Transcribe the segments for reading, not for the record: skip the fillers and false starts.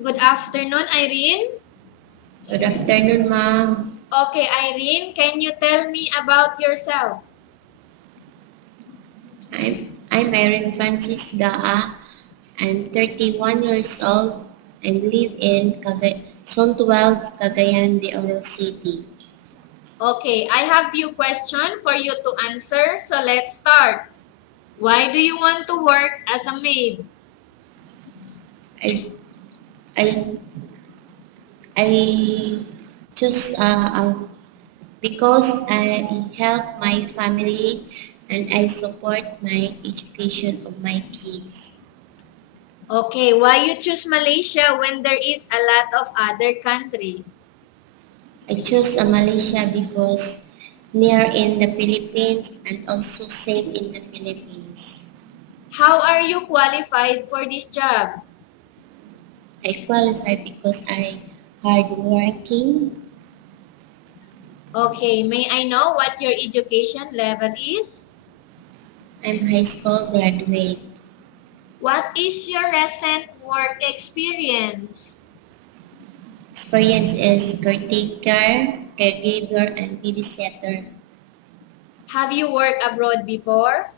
Good afternoon, Irene. Good afternoon, ma'am. Okay, Irene, can you tell me about yourself? I'm Erin Francis Daa. I'm 31 years old and live in Zone 12, Cagayan de Oro City. Okay, I have few questions for you to answer, so let's start. Why do you want to work as a maid? I I I just because I help my family and I support my education of my kids. Okay, why you choose Malaysia when there is a lot of other country? I chose Malaysia because near in the Philippines and also safe in the Philippines. How are you qualified for this job? I qualify because I hardworking. Okay, may I know what your education level is? I'm high school graduate. What is your recent work experience? Experience is caretaker, caregiver, and babysitter. Have you worked abroad before?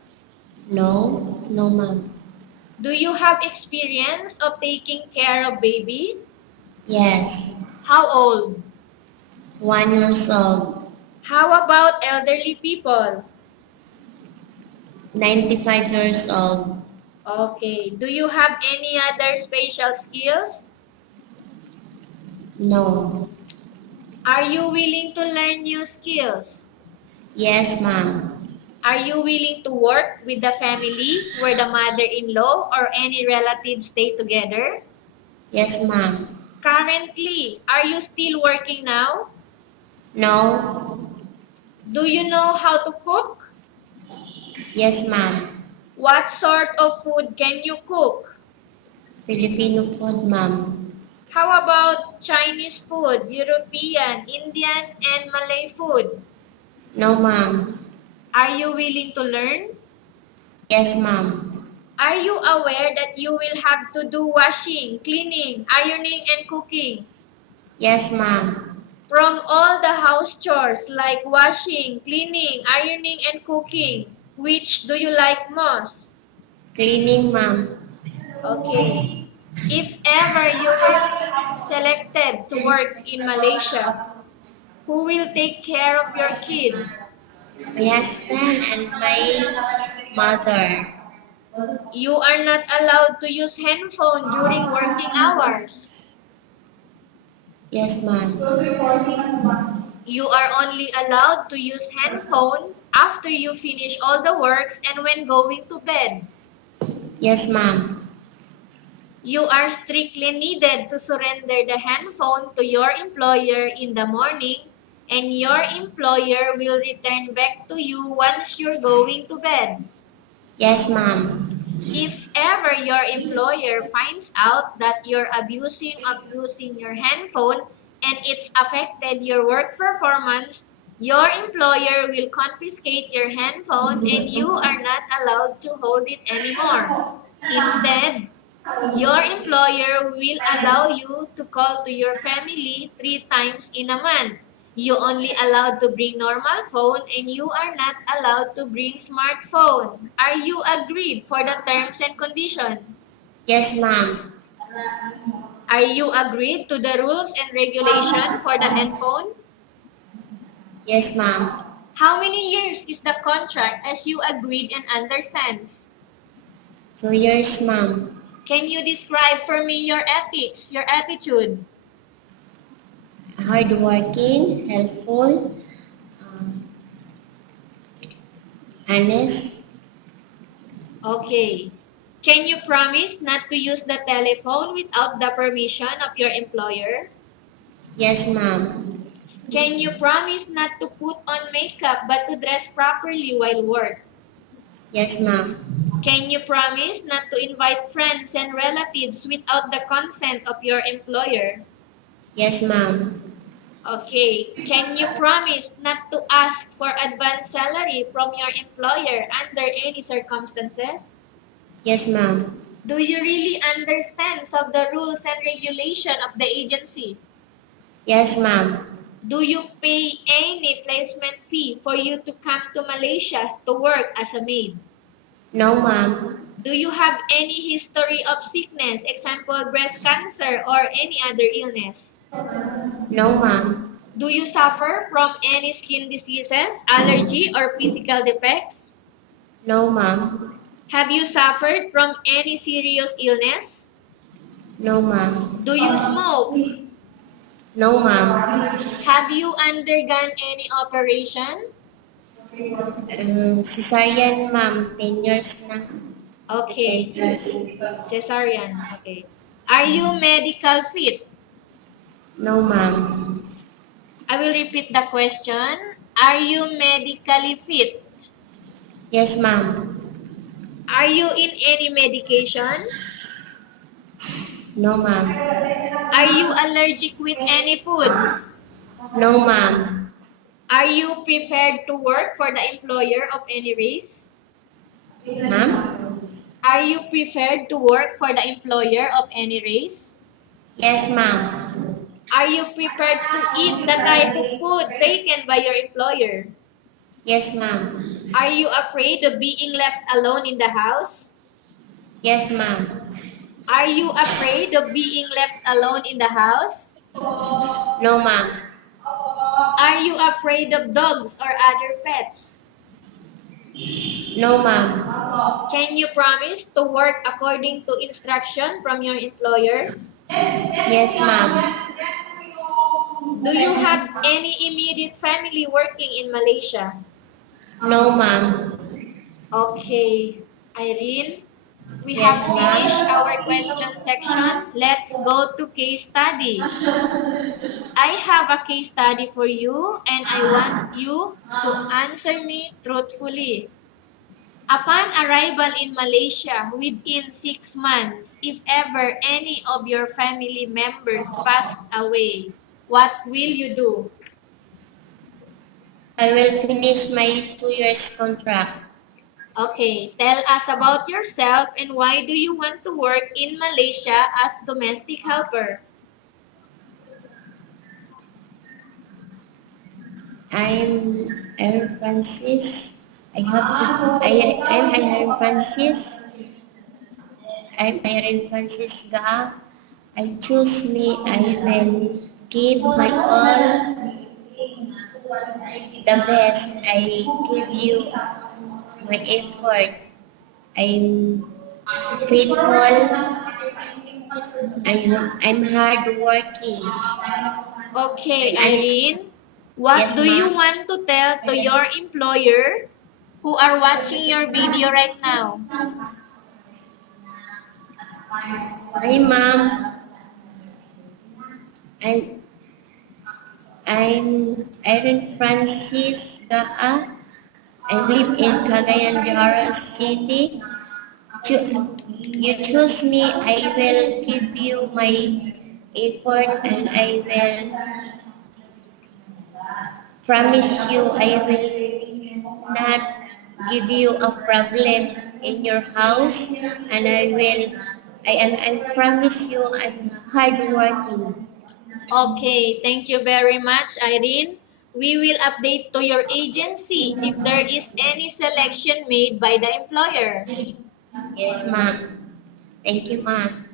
No, no, ma'am. Do you have experience of taking care of baby? Yes, How old? 1 years old. How about elderly people? 95 years old. Okay. Do you have any other special skills? No. Are you willing to learn new skills? Yes, ma'am. Are you willing to work with the family where the mother-in-law or any relative stay together? Yes, ma'am. Currently, are you still working now? No. Do you know how to cook? Yes, ma'am. What sort of food can you cook? Filipino food, ma'am. How about Chinese food, European, Indian, and Malay food? No, ma'am. Are you willing to learn? Yes, ma'am. Are you aware that you will have to do washing, cleaning, ironing, and cooking? Yes, ma'am. From all the house chores like washing, cleaning, ironing, and cooking, which do you like most? Cleaning, ma'am. Okay. If ever you were selected to work in Malaysia, who will take care of your kid? My husband and my mother. You are not allowed to use handphone during working hours. Yes, ma'am. You are only allowed to use handphone after you finish all the works and when going to bed. Yes, ma'am. You are strictly needed to surrender the handphone to your employer in the morning and your employer will return back to you once you're going to bed. Yes, ma'am. If ever your employer finds out that you're abusing of using your handphone and it's affected your work performance, your employer will confiscate your handphone and you are not allowed to hold it anymore. Instead, your employer will allow you to call to your family 3 times in a month. You only allowed to bring normal phone and you are not allowed to bring smartphone. Are you agreed for the terms and condition? Yes, ma'am. Are you agreed to the rules and regulation for the handphone? Yes, ma'am. How many years is the contract as you agreed and understands? 2 years, ma'am. Can you describe for me your ethics, your attitude? Hardworking, helpful, uh, honest. Okay. Can you promise not to use the telephone without the permission of your employer? Yes, ma'am. Can you promise not to put on makeup but to dress properly while work? Yes, ma'am. Can you promise not to invite friends and relatives without the consent of your employer? Yes, ma'am. Okay. Can you promise not to ask for advance salary from your employer under any circumstances? Yes, ma'am. Do you really understand some of the rules and regulation of the agency? Yes, ma'am. Do you pay any placement fee for you to come to Malaysia to work as a maid? No, ma'am. Do you have any history of sickness, example breast cancer or any other illness? No, ma'am. Do you suffer from any skin diseases, allergy or physical defects? No, ma'am. Have you suffered from any serious illness? No, ma'am. Do you smoke? No, ma'am. Have you undergone any operation? Cesarean, ma'am. 10 years na. 10 Okay, years. cesarean. Okay. Are you medical fit? No, ma'am. I will repeat the question. Are you medically fit? Yes, ma'am. Are you in any medication? No, ma'am. Are you allergic with any food? No, ma'am. Are you preferred to work for the employer of any race? Ma'am? Are you preferred to work for the employer of any race? Yes, ma'am. Are you prepared to eat the type of food taken by your employer? Yes, ma'am. Are you afraid of being left alone in the house? Yes, ma'am. Are you afraid of being left alone in the house? No, ma'am. Are you afraid of dogs or other pets? No, ma'am. Can you promise to work according to instruction from your employer? Yes, ma'am. Do you have any immediate family working in Malaysia? No, ma'am. Okay, Irene, we Yes, have ma'am. finished our question section. Let's go to case study. I have a case study for you and I want you to answer me truthfully. Upon arrival in Malaysia within 6 months, if ever any of your family members passed away, what will you do? I will finish my 2 years contract. Okay, tell us about yourself and why do you want to work in Malaysia as domestic helper? I'm Aaron Francis. I'm Aaron Francis. I'm Aaron Francis Ga. I choose me. I will give my all the best. I give you my effort. I'm faithful. I'm hard working. Okay, I'm honest. Irene, what Yes, do you ma'am. want to tell to your employer who are watching your video right now? Hi, ma'am. I'm I'm Erin Francis Gaa. I live in Cagayan de Oro City. You choose me, I will give you my effort and I will promise you I will not give you a problem in your house and I promise you I'm hardworking. Okay, thank you very much, Irene. We will update to your agency if there is any selection made by the employer. Yes, ma'am. Thank you, ma'am.